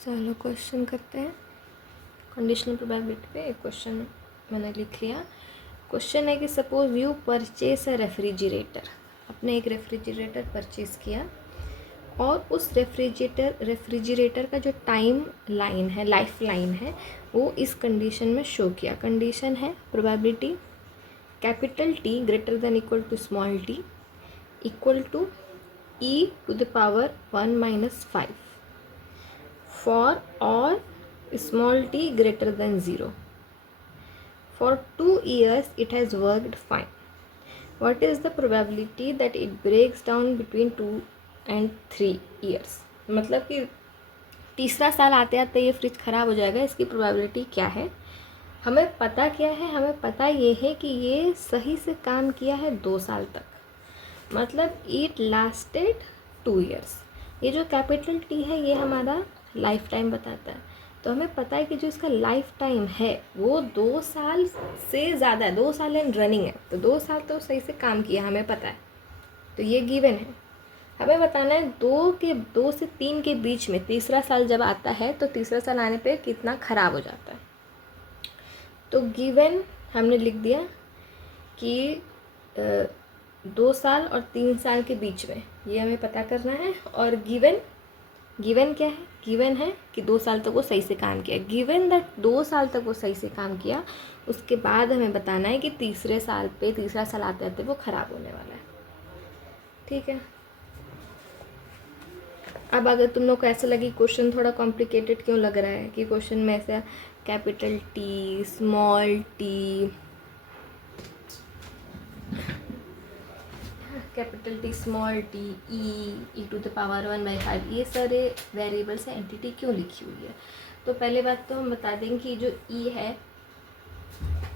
चलो क्वेश्चन करते हैं। कंडीशनल प्रोबेबिलिटी पे एक क्वेश्चन मैंने लिख लिया। क्वेश्चन है कि suppose you purchase a refrigerator, आपने एक रेफ्रिजरेटर परचेस किया और उस रेफ्रिजरेटर का जो टाइम लाइन है, लाइफ लाइन है, वो इस कंडीशन में शो किया। कंडीशन है probability capital T greater than equal to small T equal to e⁻⁻5 for or small t greater than 0. For 2 years it has worked fine. What is the probability that it breaks down between 2 and 3 years? मतलब कि तीसरा साल आते आते ये fridge ख़राब हो जाएगा, इसकी प्रोबेबिलिटी क्या है? हमें पता क्या है? हमें पता ये है कि ये सही से काम किया है 2 साल तक, मतलब इट लास्टेड 2 years. ये जो कैपिटल टी है ये हमारा लाइफ टाइम बताता है। तो हमें पता है कि जो इसका लाइफ टाइम है वो 2 साल से ज़्यादा है, 2 साल एंड रनिंग है, तो 2 साल तो सही से काम किया, हमें पता है, तो ये गिवन है। हमें बताना है 2 से 3 के बीच में तीसरा साल जब आता है तो तीसरा साल आने पे कितना ख़राब हो जाता है। तो गिवन हमने लिख दिया कि 2 साल और 3 साल के बीच में, ये हमें पता करना है। और गिवन क्या है? गिवन है कि 2 साल तक वो सही से काम किया। गिवन दैट 2 साल तक वो सही से काम किया, उसके बाद हमें बताना है कि तीसरा साल आते आते वो ख़राब होने वाला है। ठीक है। अब अगर तुम लोग को ऐसा लगे क्वेश्चन थोड़ा कॉम्प्लिकेटेड क्यों लग रहा है, कि क्वेश्चन में ऐसा capital T, small T, capital T, small T, e⁻⁻1/5, ये सारे वेरिएबल्स हैं, एंटिटी क्यों लिखी हुई है? तो पहले बात तो हम बता देंगे कि जो e है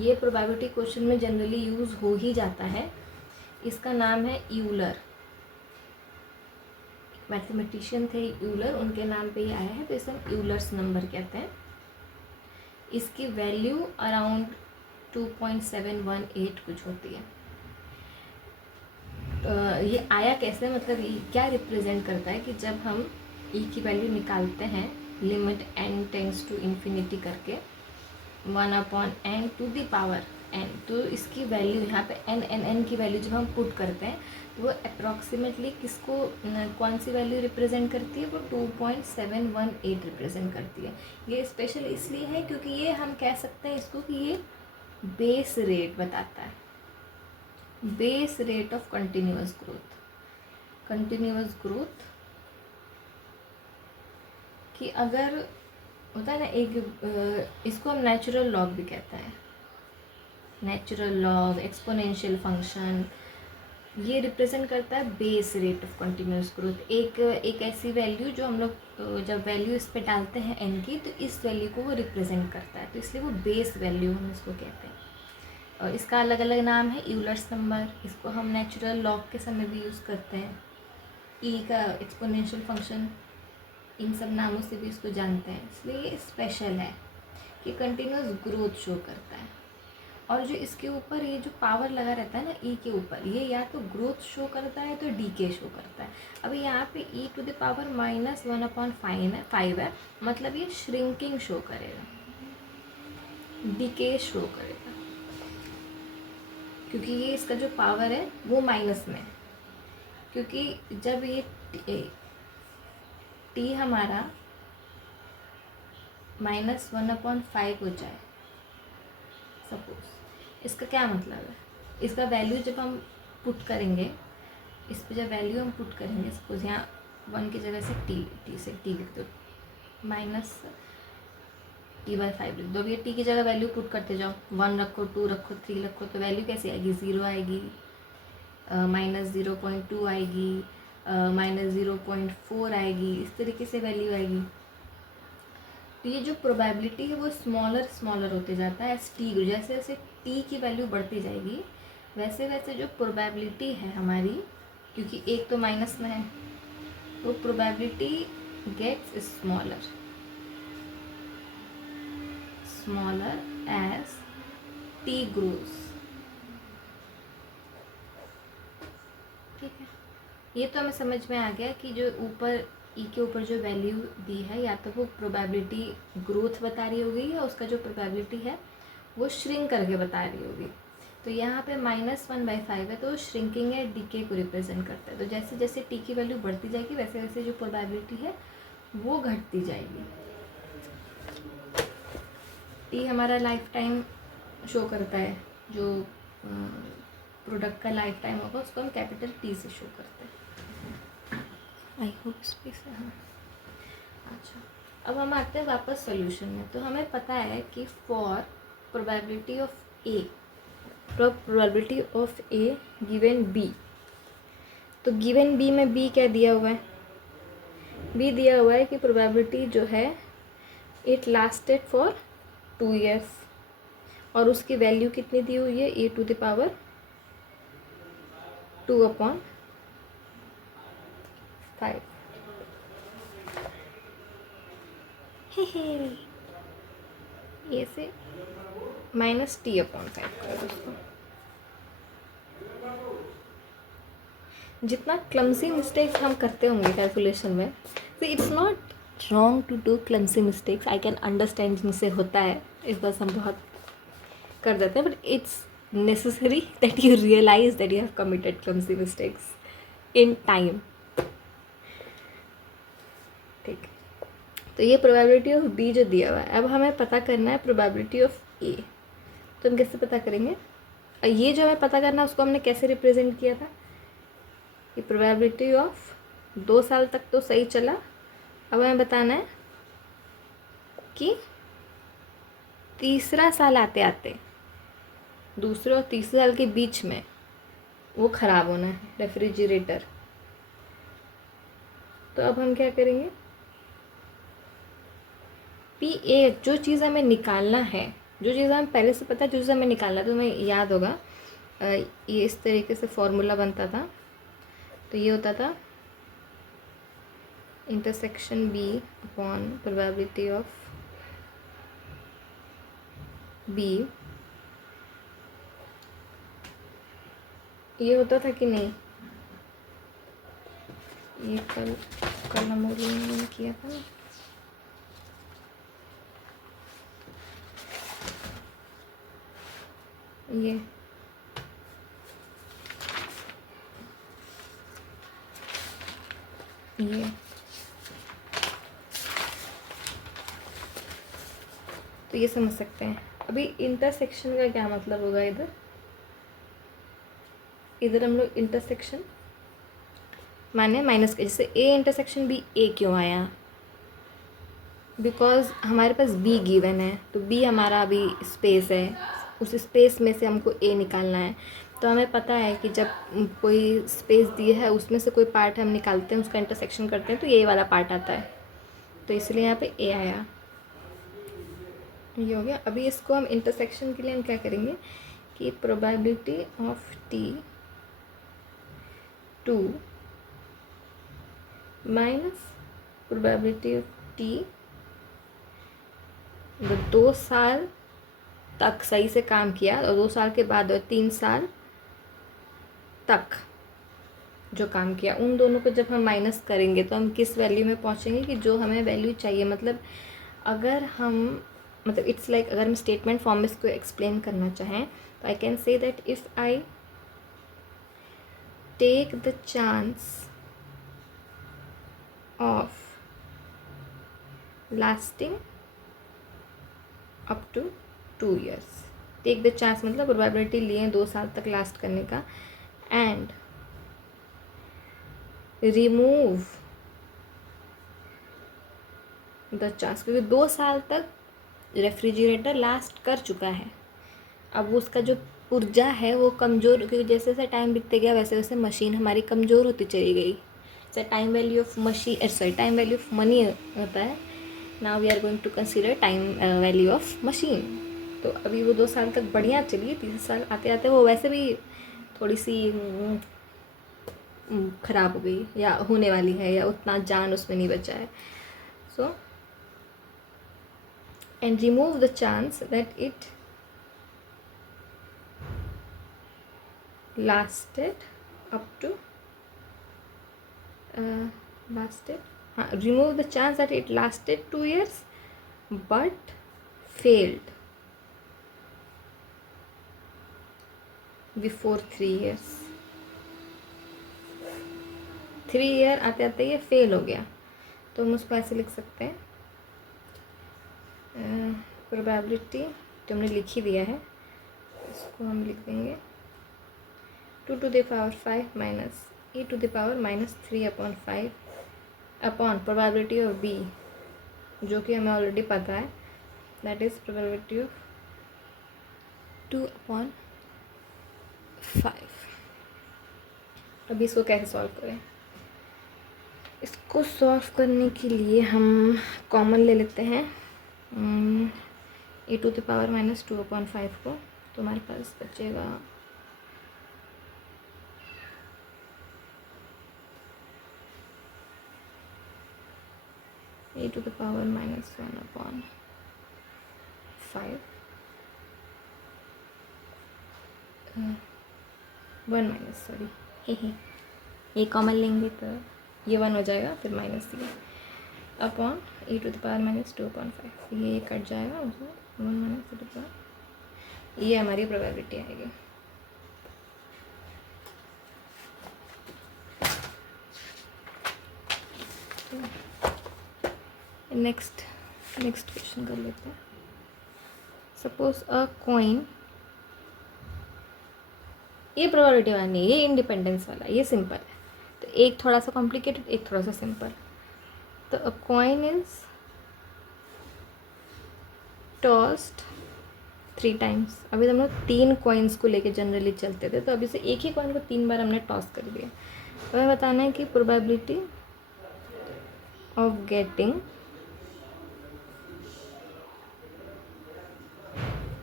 ये प्रोबेबिलिटी क्वेश्चन में जनरली यूज़ हो ही जाता है। इसका नाम है यूलर, मैथमेटिशियन थे यूलर, उनके नाम पे ही आया है, तो इसे हम यूलर्स नंबर कहते हैं। इसकी वैल्यू अराउंड 2.718 कुछ होती है। ये आया कैसे, मतलब ये क्या रिप्रेजेंट करता है कि जब हम e की वैल्यू निकालते हैं limit n tends to infinity करके 1/n to the power n, तो इसकी वैल्यू यहाँ पे n की वैल्यू जब हम पुट करते हैं तो वो अप्रॉक्सीमेटली किसको, कौन सी वैल्यू रिप्रेजेंट करती है? वो 2.718 रिप्रेजेंट करती है। ये स्पेशल इसलिए है क्योंकि ये हम कह सकते हैं इसको कि ये बेस रेट बताता है, base rate of continuous growth कि अगर होता है ना एक, इसको हम नेचुरल लॉग भी कहते हैं, नेचुरल लॉग, एक्सपोनेंशियल फंक्शन, ये रिप्रेजेंट करता है base rate of continuous growth. एक ऐसी वैल्यू जो हम लोग जब वैल्यू इस पे डालते हैं n की, तो इस वैल्यू को वो रिप्रेजेंट करता है, तो इसलिए वो बेस वैल्यू हम इसको कहते हैं। और इसका अलग अलग नाम है यूलर्स नंबर, इसको हम नेचुरल लॉग के समय भी यूज़ करते हैं, ई का एक्सपोनेंशियल फंक्शन, इन सब नामों से भी इसको जानते हैं। इसलिए ये स्पेशल है कि कंटिन्यूअस ग्रोथ शो करता है। और जो इसके ऊपर ये जो पावर लगा रहता है ना ई के ऊपर, ये या तो ग्रोथ शो करता है तो डीके शो करता है। अभी यहाँ पे e⁻⁻1/5 है, मतलब ये श्रिंकिंग शो करेगा, डीके शो करेगा, क्योंकि ये इसका जो पावर है वो माइनस में है। क्योंकि जब ये टी हमारा -1/5 हो जाए सपोज, इसका क्या मतलब है? इसका वैल्यू जब हम पुट करेंगे, इस पर जब वैल्यू हम पुट करेंगे, सपोज यहाँ 1 की जगह से टी लिख दो, -t/5 लिख दो। अब ये टी की जगह वैल्यू पुट करते जाओ, 1 रखो, 2 रखो, 3 रखो, तो वैल्यू कैसी आएगी? 0 आएगी, -0.2 आएगी, -0.4 आएगी, इस तरीके से वैल्यू आएगी। तो ये जो प्रोबेबिलिटी है वो स्मॉलर होते जाता है एज टी, जैसे जैसे टी की वैल्यू बढ़ती जाएगी वैसे वैसे जो प्रोबेबिलिटी है हमारी, क्योंकि एक तो माइनस में है, तो probability gets smaller as T grows. ठीक है, ये तो हमें समझ में आ गया कि जो ऊपर ई के ऊपर जो वैल्यू दी है या तो वो प्रोबेबिलिटी ग्रोथ बता रही होगी या उसका जो प्रोबेबिलिटी है वो श्रिंक करके बता रही होगी। तो यहाँ पे -1/5 है तो श्रिंकिंग है डीके को रिप्रेजेंट करता है। तो जैसे जैसे टी की वैल्यू बढ़ती जाएगी वैसे वैसे जो प्रोबेबिलिटी है वो घटती जाएगी। टी हमारा लाइफ टाइम शो करता है, जो प्रोडक्ट का लाइफ टाइम होगा उसको हम कैपिटल टी से शो करते हैं। आई होप स्पेस है। हाँ, अच्छा, अब हम आते हैं वापस सॉल्यूशन में। तो हमें पता है कि for probability of A given B, तो गिवन बी में बी क्या दिया हुआ है? बी दिया हुआ है कि प्रोबेबिलिटी जो है इट लास्टेड फॉर 2 years और उसकी वैल्यू कितनी दी हुई है? e⁻² 2/5। ये से -t/5 करो दोस्तों। जितना क्लमसी मिस्टेक्स हम करते होंगे कैलकुलेशन में, तो it's not wrong to do clumsy mistakes. I can understand जिनसे होता है, इस बार हम बहुत कर देते हैं, but it's necessary that you realise that you have committed clumsy mistakes in time. ठीक है, तो ये प्रोबेबिलिटी ऑफ बी जो दिया हुआ है। अब हमें पता करना है प्रोबेबिलिटी ऑफ ए। तो हम कैसे पता करेंगे? ये जो हमें पता करना है उसको हमने कैसे रिप्रेजेंट किया था? ये प्रोबेबिलिटी ऑफ 2 साल तक तो सही चला। अब हमें बताना है कि तीसरा साल आते आते, दूसरे और तीसरे साल के बीच में वो ख़राब होना है रेफ्रिजरेटर। तो अब हम क्या करेंगे? पी ए, जो चीज़ हमें निकालना है, जो चीज़ हमें पहले से पता है, जो चीज़ हमें निकालना है, तो हमें याद होगा ये इस तरीके से फॉर्मूला बनता था। तो ये होता था intersection B upon probability of B. ये होता था कि नहीं? ये कल हम लोगों ने किया था। ये तो ये समझ सकते हैं। अभी इंटरसेक्शन का क्या मतलब होगा? इधर हम लोग इंटरसेक्शन माने माइनस के, जैसे ए इंटरसेक्शन बी, ए क्यों आया? बिकॉज हमारे पास बी गिवन है, तो बी हमारा अभी स्पेस है, उस स्पेस में से हमको ए निकालना है। तो हमें पता है कि जब कोई स्पेस दी है उसमें से कोई पार्ट हम निकालते हैं, उसका इंटरसेक्शन करते हैं, तो ये वाला पार्ट आता है। तो इसलिए यहाँ पे ए आया। ये हो गया। अभी इसको हम इंटरसेक्शन के लिए हम क्या करेंगे कि probability of T 2 minus probability of T 2 साल तक सही से काम किया और 2 साल के बाद और 3 साल तक जो काम किया, उन दोनों को जब हम माइनस करेंगे तो हम किस वैल्यू में पहुंचेंगे कि जो हमें वैल्यू चाहिए। मतलब अगर हम इट्स लाइक अगर हम स्टेटमेंट फॉर्म में इसको एक्सप्लेन करना चाहें तो I can say that if I take the chance of lasting up to 2 years, take the chance मतलब प्रोबेबिलिटी लिए 2 साल तक लास्ट करने का, एंड रिमूव द चांस, क्योंकि 2 साल तक रेफ्रिजरेटर लास्ट कर चुका है। अब उसका जो पुर्जा है वो कमज़ोर, क्योंकि जैसे जैसे टाइम बीतते गया वैसे वैसे मशीन हमारी कमज़ोर होती चली गई। जैसे time value of time value of money होता है। Now we are going to consider time value of machine. तो अभी वो 2 साल तक बढ़िया चली, 3 साल आते आते वो वैसे भी थोड़ी सी ख़राब हो गई या होने वाली है, या उतना जान उसमें नहीं बचा है। So and remove the chance that it lasted up to हाँ, remove the chance that it lasted 2 years but failed before 3 years. 3 year आते आते ये फेल हो गया, तो हम उसको ऐसे लिख सकते हैं, प्रोबेबिलिटी तो हमने लिख ही दिया है, इसको हम लिख देंगे 2 to the power 5 minus e to the power minus 3 upon 5 upon probability of B, जो कि हमें ऑलरेडी पता है, दैट इज़ प्रोबेबिलिटी ऑफ 2/5। अभी इसको कैसे सॉल्व करें? इसको सॉल्व करने के लिए हम कॉमन ले लेते हैं e to the power minus 2/5 को, तो हमारे पास बचेगा e to the power minus 1/5 1 minus, sorry ये कॉमन लेंगे तो ये 1 हो जाएगा, फिर माइनस ये upon e to the power minus 2/5, ये कट जाएगा, उसमें 1 minus e to the power, ये हमारी प्रोबेबिलिटी आएगी। नेक्स्ट क्वेश्चन कर लेते हैं। सपोज अ कॉइन, ये प्रोबेबिलिटी वाला नहीं, ये इंडिपेंडेंस वाला, ये सिंपल है, तो एक थोड़ा सा कॉम्प्लिकेटेड, एक थोड़ा सा सिंपल। तो अ कॉइन इज टॉस्ड 3 टाइम्स। अभी तो हम लोग 3 कॉइन्स को लेके जनरली चलते थे, तो अभी से एक ही कॉइन को 3 बार हमने टॉस कर दिया। तो हमें बताना है कि प्रोबेबिलिटी ऑफ गेटिंग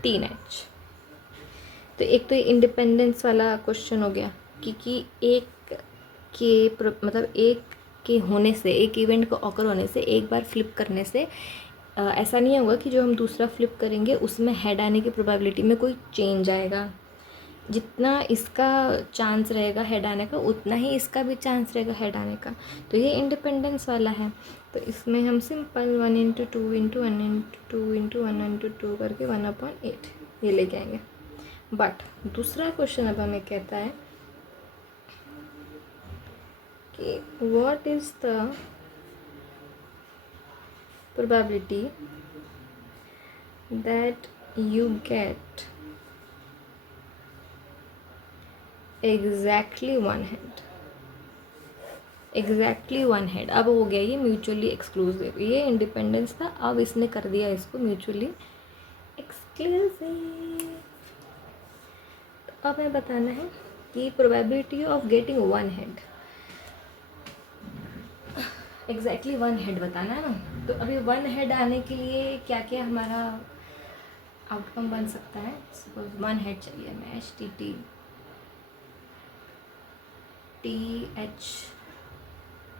3H। तो एक तो ये इंडिपेंडेंस वाला क्वेश्चन हो गया, क्योंकि एक मतलब एक के होने से, एक इवेंट को ऑकर होने से, एक बार फ्लिप करने से ऐसा नहीं होगा कि जो हम दूसरा फ्लिप करेंगे उसमें हेड आने की प्रोबेबिलिटी में कोई चेंज आएगा। जितना इसका चांस रहेगा हेड आने का, उतना ही इसका भी चांस रहेगा हेड आने का। तो ये इंडिपेंडेंस वाला है, तो इसमें हम सिंपल 1 × 2 × 1 × 2 × 1 × 2 करके 1/8 ये लेके आएंगे। बट दूसरा क्वेश्चन अब हमें कहता है कि what is the probability that you get exactly one head. अब हो गया ये म्यूचुअली एक्सक्लूसिव, ये इंडिपेंडेंस था, अब इसने कर दिया इसको म्यूचुअली एक्सक्लूसिव। तो अब हमें बताना है कि probability of getting one head, exactly one head बताना है ना। तो अभी वन हेड आने के लिए क्या क्या हमारा आउटकम बन सकता है? सपोज वन हेड चाहिए, मैं HTT TH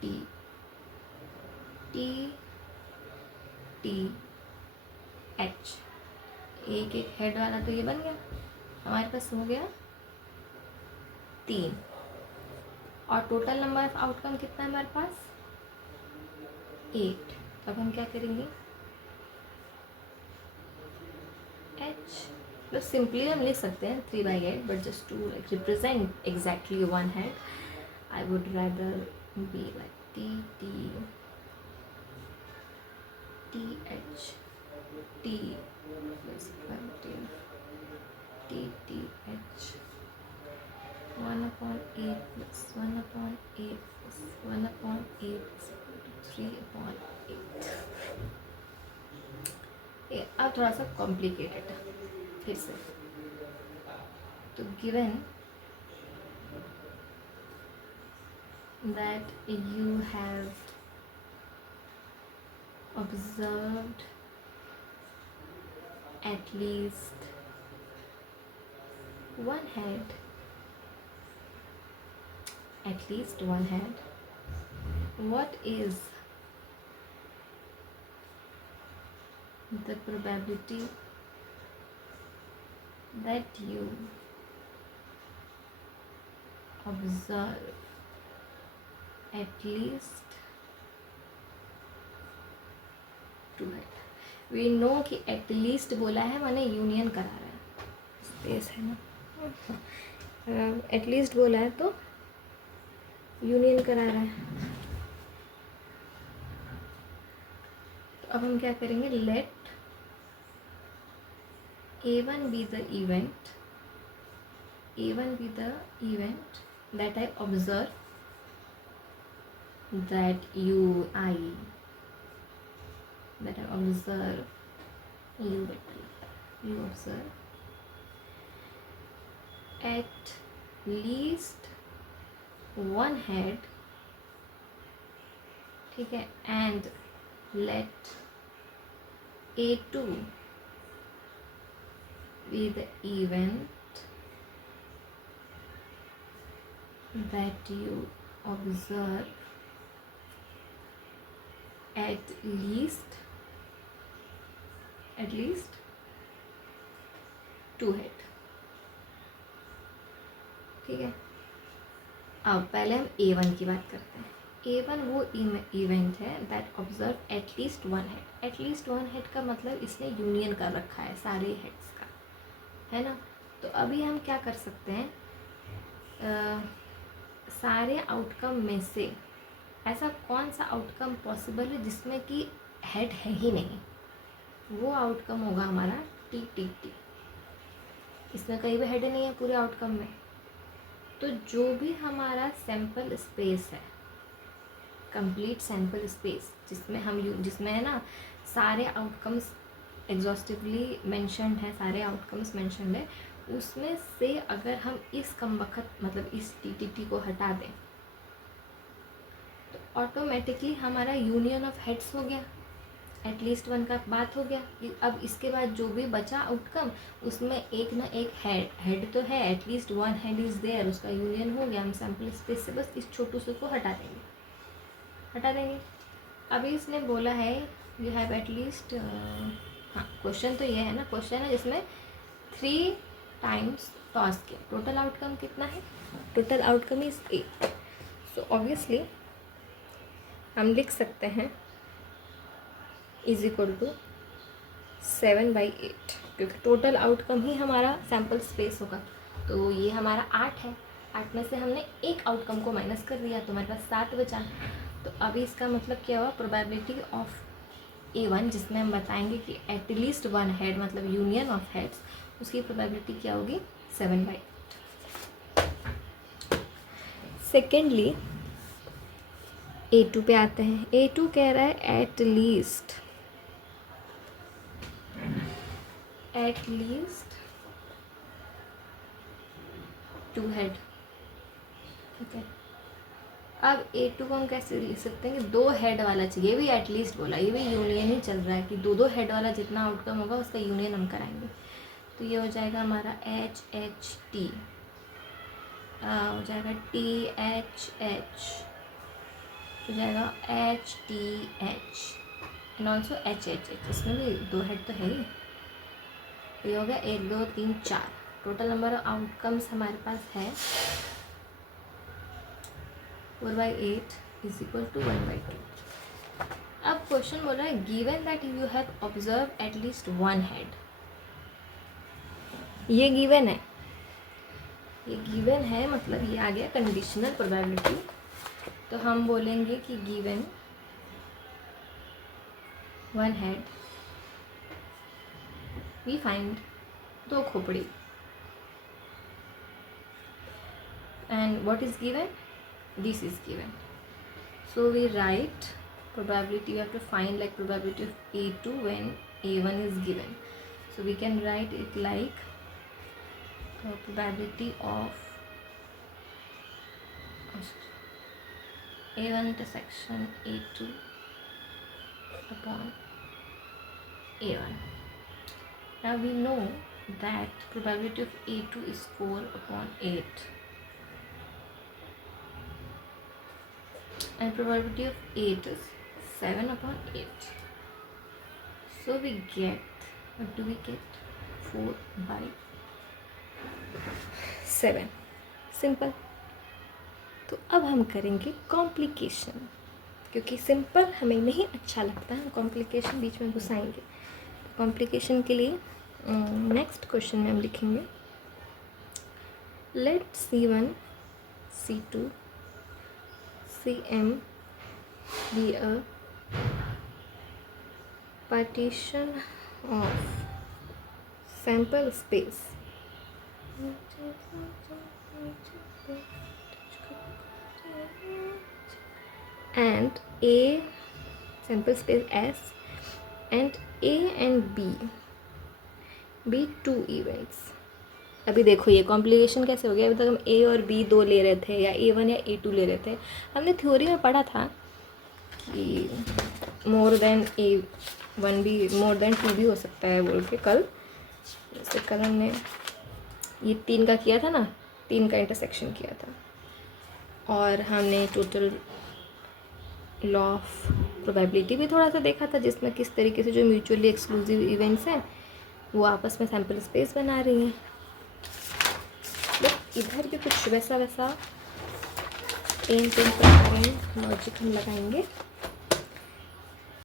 T TH, एक हेड वाला तो ये बन गया, हमारे पास हो गया 3, और टोटल नंबर ऑफ आउटकम कितना है हमारे पास? 8। अब हम क्या करेंगे? H, तो सिंपली हम लिख सकते हैं 3/8, but just to like represent exactly one head, I would rather be like TH T plus probability TTH 1/8 plus 1/8 plus 1/8 3/8। ये अब थोड़ा सा कॉम्प्लिकेटेड है फिर से। तो given that you have observed at least one head, what is the probability that you observe at least two head. We know कि at least बोला है माने यूनियन करा रहा है, स्पेस है ना, एटलीस्ट बोला है तो यूनियन करा रहा है। तो अब हम क्या करेंगे, late A1 be the event, A1 be the event that I observe, that I observe, you observe at least one head, ठीक है, and let A2 be the event that you observe at least two head, ठीक है। अब पहले हम A1 की बात करते हैं। A1 वो इवेंट है that observe at least one head. At least one head का मतलब इसने यूनियन कर रखा है सारे हेड्स का, है ना। तो अभी हम क्या कर सकते हैं, सारे आउटकम में से ऐसा कौन सा आउटकम पॉसिबल है जिसमें कि हेड है ही नहीं, वो आउटकम होगा हमारा टी टी टी। इसमें कहीं भी हेड नहीं है पूरे आउटकम में। तो जो भी हमारा सैंपल स्पेस है, कंप्लीट सैंपल स्पेस, जिसमें है ना सारे आउटकम्स एग्जॉस्टिवली मेंशन्ड है, सारे आउटकम्स मेंशन्ड है, उसमें से अगर हम इस कमबख्त मतलब इस टी को हटा दें तो ऑटोमेटिकली हमारा यूनियन ऑफ हेड्स हो गया, एटलीस्ट वन का बात हो गया। अब इसके बाद जो भी बचा आउटकम उसमें एक ना एक हेड तो है, at least one head is there, उसका यूनियन हो गया। हम सैम्पल स्पेस से बस इस छोटू से को हटा देंगे। अभी इसने बोला है यू हैव एटलीस्ट, हाँ क्वेश्चन तो ये है ना, क्वेश्चन है जिसमें 3 टाइम्स टॉस किया, टोटल आउटकम कितना है, total outcome is 8। So obviously हम लिख सकते हैं इज इक्वल टू 7/8, क्योंकि टोटल आउटकम ही हमारा सैम्पल स्पेस होगा। तो ये हमारा 8 है, 8 में से हमने एक आउटकम को माइनस कर दिया तो हमारे पास 7 बचा। तो अभी इसका मतलब क्या हुआ, प्रोबेबिलिटी ऑफ A1 जिसमें हम बताएंगे कि एटलीस्ट वन हेड मतलब यूनियन ऑफ हेड्स, उसकी प्रोबेबिलिटी क्या होगी 7/8। सेकेंडली A2 पे आते हैं। A2 कह रहा है एट लीस्ट 2 हेड, ठीक है। अब A2 को हम कैसे लिख सकते हैं कि 2 हेड वाला चाहिए, ये भी एटलीस्ट बोला, ये भी यूनियन ही चल रहा है कि 2 हेड वाला जितना आउटकम होगा उसका यूनियन हम कराएंगे। तो ये हो जाएगा हमारा HHT, हो जाएगा THH, हो जाएगा HTH एंड ऑल्सो HHH। इसमें भी 2 हेड तो है ही। ये हो गया 1 2 3 4, टोटल नंबर ऑफ आउटकम्स हमारे पास है 4/8 इज इक्वल टू 1/2। अब क्वेश्चन बोल रहा है given that you have observe at least one head. ये गिवन है, मतलब ये आ गया कंडीशनल प्रोबेबिलिटी। तो हम बोलेंगे कि given one head we find 2 खोपड़ी, and what is given, this is given. So we write probability, you have to find like probability of A2 when A1 is given. So we can write it like probability of A1 intersection A2 upon A1. Now we know that probability of A2 is 4/8 and probability of 8 is 7/8. So we get, what do we get, 4/7। Simple. तो अब हम करेंगे complication. क्योंकि simple हमें नहीं अच्छा लगता है, कॉम्प्लिकेशन बीच में घुसाएंगे। कॉम्प्लिकेशन के लिए नेक्स्ट क्वेश्चन में हम लिखेंगे late C1 C2 Cm be a partition of sample space and A sample space S and A and B be two events। अभी देखो ये कॉम्प्लिकेशन कैसे हो गया। अभी तक हम A और B दो ले रहे थे, या A1 या A2 ले रहे थे। हमने थ्योरी में पढ़ा था कि मोर देन A1 भी मोर देन 2 भी हो सकता है बोल के। कल जैसे कल हमने ये 3 का किया था ना, 3 का इंटरसेक्शन किया था, और हमने टोटल लॉ ऑफ प्रोबेबिलिटी भी थोड़ा सा देखा था, जिसमें किस तरीके से जो म्यूचुअली एक्सक्लूसिव इवेंट्स हैं वो आपस में सैम्पल स्पेस बना रही हैं। बट इधर भी कुछ वैसा वैसा एम प्रकार लॉजिक हम लगाएंगे।